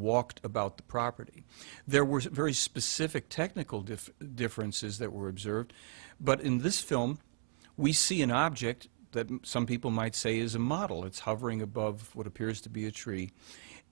walked about the property. There were very specific technical differences that were observed, but in this film, we see an object that some people might say is a model. It's hovering above what appears to be a tree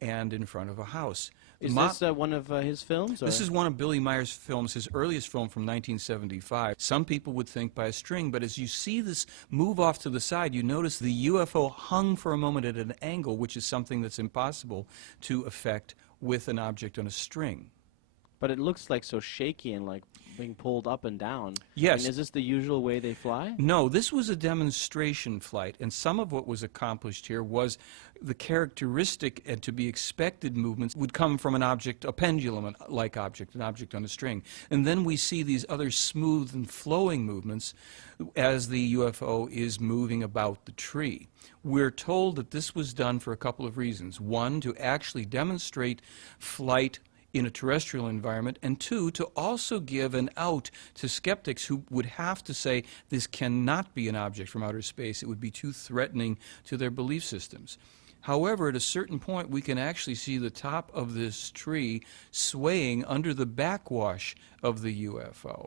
and in front of a house. Is this one of his films? Or? This is one of Billy Meier's films, his earliest film from 1975. Some people would think by a string, but as you see this move off to the side, you notice the UFO hung for a moment at an angle, which is something that's impossible to effect with an object on a string. But it looks like so shaky and like being pulled up and down. Yes. And is this the usual way they fly? No, this was a demonstration flight, and some of what was accomplished here was the characteristic and to be expected movements would come from an object, a pendulum-like object, an object on a string. And then we see these other smooth and flowing movements as the UFO is moving about the tree. We're told that this was done for a couple of reasons. One, to actually demonstrate flight in a terrestrial environment, and two, to also give an out to skeptics who would have to say this cannot be an object from outer space. It would be too threatening to their belief systems. However, at a certain point, we can actually see the top of this tree swaying under the backwash of the UFO.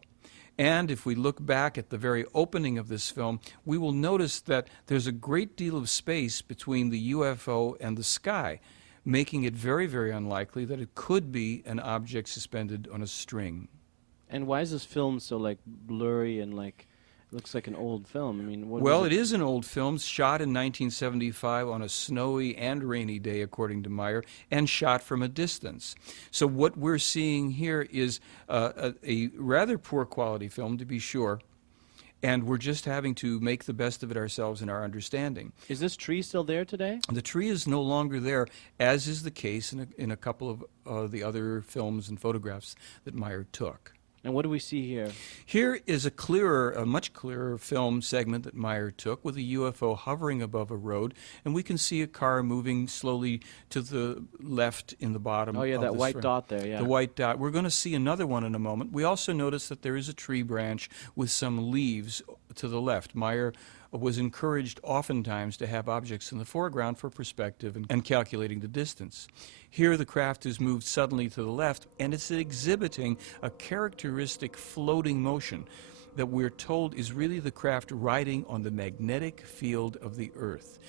And if we look back at the very opening of this film, we will notice that there's a great deal of space between the UFO and the sky, making it very, very unlikely that it could be an object suspended on a string. And why is this film so like blurry and like looks like an old film? I mean, well, it is an old film, shot in 1975 on a snowy and rainy day, according to Meier, and shot from a distance. So what we're seeing here is a rather poor quality film, to be sure. And we're just having to make the best of it ourselves in our understanding. Is this tree still there today? The tree is no longer there, as is the case in a couple of the other films and photographs that Meier took. And what do we see here? Here is a much clearer film segment that Meier took with a UFO hovering above a road, and we can see a car moving slowly to the left in the bottom. Oh yeah, that white frame. dot there, yeah. The white dot. We're going to see another one in a moment. We also notice that there is a tree branch with some leaves to the left. Meier was encouraged oftentimes to have objects in the foreground for perspective and calculating the distance. Here the craft is moved suddenly to the left, and it's exhibiting a characteristic floating motion that we're told is really the craft riding on the magnetic field of the Earth.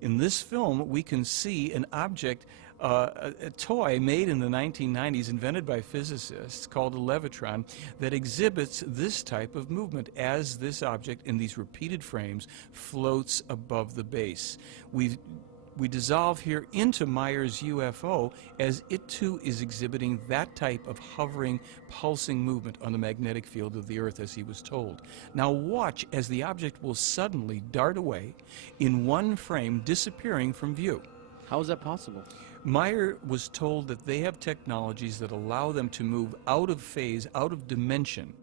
In this film, we can see an object, a toy made in the 1990s, invented by physicists, called a levitron, that exhibits this type of movement as this object, in these repeated frames, floats above the base. We dissolve here into Meier's UFO as it too is exhibiting that type of hovering, pulsing movement on the magnetic field of the Earth as he was told. Now watch as the object will suddenly dart away in one frame, disappearing from view. How is that possible? Meier was told that they have technologies that allow them to move out of phase, out of dimension,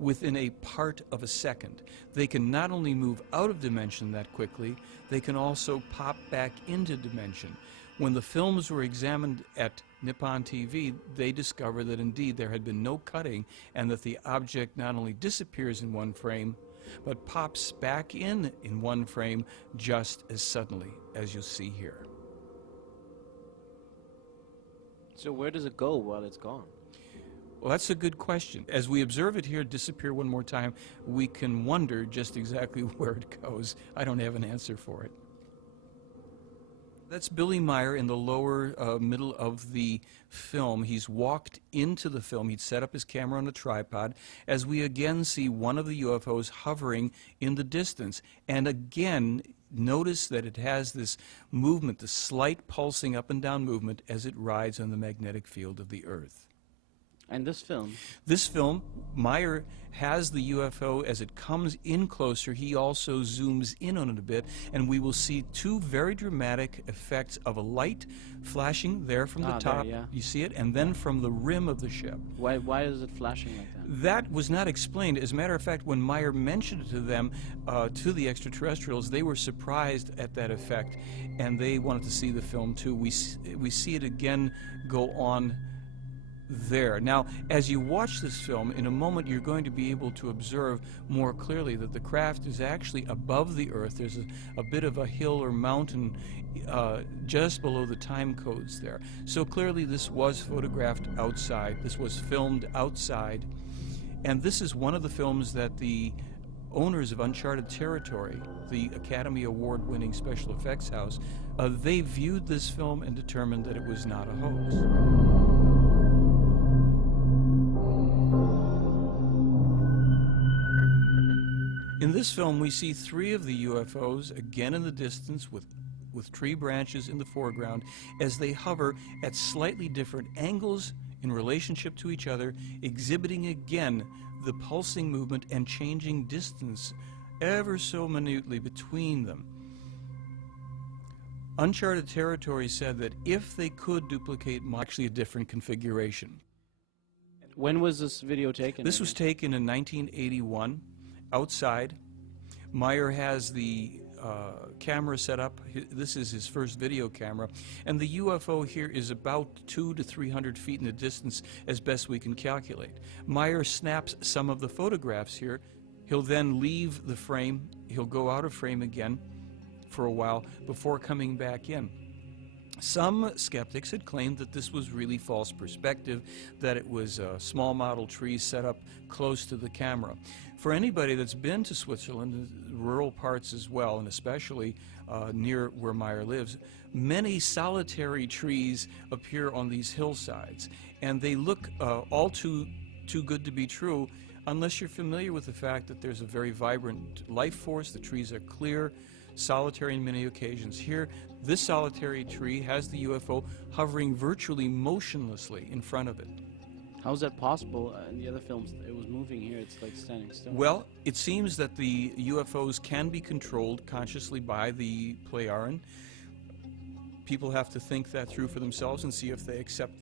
within a part of a second. They can not only move out of dimension that quickly, they can also pop back into dimension. When the films were examined at Nippon TV, they discovered that indeed there had been no cutting and that the object not only disappears in one frame, but pops back in one frame just as suddenly as you see here. So where does it go while it's gone? Well, that's a good question. As we observe it here disappear one more time, we can wonder just exactly where it goes. I don't have an answer for it. That's Billy Meier in the lower middle of the film. He's walked into the film. He'd set up his camera on a tripod as we again see one of the UFOs hovering in the distance. And again, notice that it has this movement, the slight pulsing up and down movement as it rides on the magnetic field of the Earth. And this film? This film, Meier has the UFO as it comes in closer. He also zooms in on it a bit, and we will see two very dramatic effects of a light flashing there from the top. There, yeah. You see it? And then from the rim of the ship. Why is it flashing like that? That was not explained. As a matter of fact, when Meier mentioned it to them, to the extraterrestrials, they were surprised at that effect, and they wanted to see the film too. We see it again go on there. Now, as you watch this film, in a moment you're going to be able to observe more clearly that the craft is actually above the Earth. There's a bit of a hill or mountain just below the time codes there. So clearly this was photographed outside. This was filmed outside. And this is one of the films that the owners of Uncharted Territory, the Academy Award-winning special effects house, they viewed this film and determined that it was not a hoax. In this film, we see 3 of the UFOs, again in the distance, with tree branches in the foreground, as they hover at slightly different angles in relationship to each other, exhibiting again the pulsing movement and changing distance ever so minutely between them. Uncharted Territory said that if they could duplicate actually a different configuration. When was this video taken? This was taken in 1981, outside. Meier has the camera set up. This is his first video camera. And the UFO here is about 200 to 300 feet in the distance as best we can calculate. Meier snaps some of the photographs here. He'll then leave the frame. He'll go out of frame again for a while before coming back in. Some skeptics had claimed that this was really false perspective, that it was small model trees set up close to the camera. For anybody that's been to Switzerland, rural parts as well, and especially near where Meier lives, many solitary trees appear on these hillsides, and they look all too good to be true unless you're familiar with the fact that there's a very vibrant life force. The trees are clear, solitary in many occasions. Here, this solitary tree has the UFO hovering virtually motionlessly in front of it. How is that possible? In the other films, it was moving. Here, it's like standing still. Well, it seems that the UFOs can be controlled consciously by the Plejaren. People have to think that through for themselves and see if they accept